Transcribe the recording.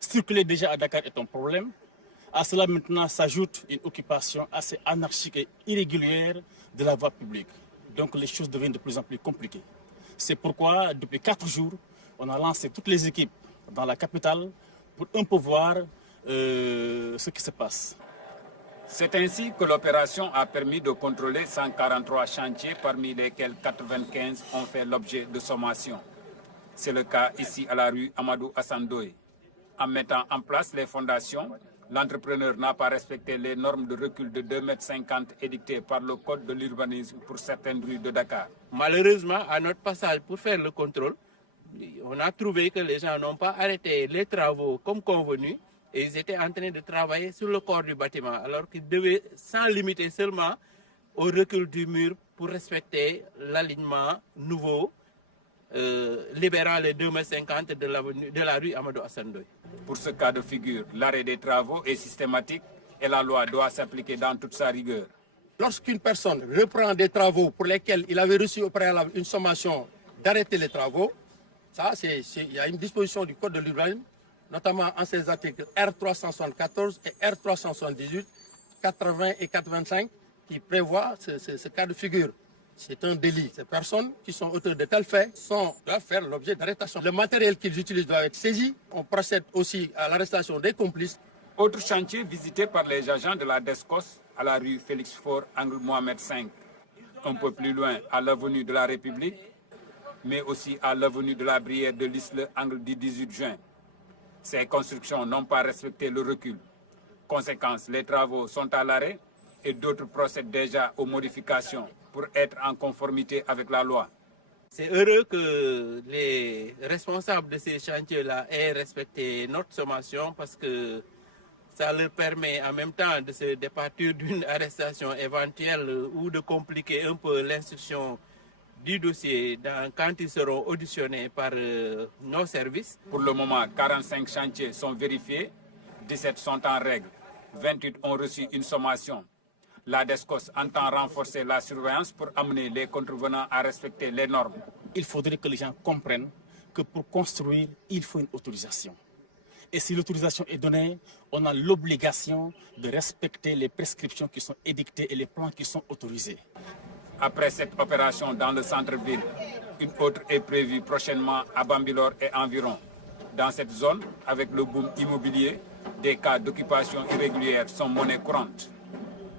Circuler déjà à Dakar est un problème. À cela maintenant s'ajoute une occupation assez anarchique et irrégulière de la voie publique. Donc les choses deviennent de plus en plus compliquées. C'est pourquoi depuis 4 jours, on a lancé toutes les équipes dans la capitale pour un peu voir ce qui se passe. C'est ainsi que l'opération a permis de contrôler 143 chantiers, parmi lesquels 95 ont fait l'objet de sommations. C'est le cas ici à la rue Amadou Hassan Ndoye. En mettant en place les fondations, l'entrepreneur n'a pas respecté les normes de recul de 2,50 m édictées par le code de l'urbanisme pour certaines rues de Dakar. Malheureusement, à notre passage pour faire le contrôle, on a trouvé que les gens n'ont pas arrêté les travaux comme convenu et ils étaient en train de travailler sur le corps du bâtiment alors qu'ils devaient s'en limiter seulement au recul du mur pour respecter l'alignement nouveau libérant les 2,50 m de la rue Amadou Hassan Ndoye. Pour ce cas de figure, l'arrêt des travaux est systématique et la loi doit s'appliquer dans toute sa rigueur. Lorsqu'une personne reprend des travaux pour lesquels il avait reçu au préalable une sommation d'arrêter les travaux, il y a une disposition du Code de l'urbanisme, notamment en ses articles R374 et R378, 80 et 85, qui prévoient ce cas de figure. C'est un délit. Ces personnes qui sont auteurs de tels faits doivent faire l'objet d'arrestation. Le matériel qu'ils utilisent doit être saisi. On procède aussi à l'arrestation des complices. Autre chantier visité par les agents de la DESCOS à la rue Félix Faure, angle Mohamed V. Un peu plus loin, à l'avenue de la République, mais aussi à l'avenue de la Brière de l'Isle, angle du 18 juin. Ces constructions n'ont pas respecté le recul. Conséquence, les travaux sont à l'arrêt et d'autres procèdent déjà aux modifications pour être en conformité avec la loi. C'est heureux que les responsables de ces chantiers-là aient respecté notre sommation parce que ça leur permet en même temps de se départir d'une arrestation éventuelle ou de compliquer un peu l'instruction du dossier quand ils seront auditionnés par nos services. Pour le moment, 45 chantiers sont vérifiés, 17 sont en règle, 28 ont reçu une sommation. La DESCOS entend renforcer la surveillance pour amener les contrevenants à respecter les normes. Il faudrait que les gens comprennent que pour construire, il faut une autorisation. Et si l'autorisation est donnée, on a l'obligation de respecter les prescriptions qui sont édictées et les plans qui sont autorisés. Après cette opération dans le centre-ville, une autre est prévue prochainement à Bambilor et environ. Dans cette zone, avec le boom immobilier, des cas d'occupation irrégulière sont monnaie courante.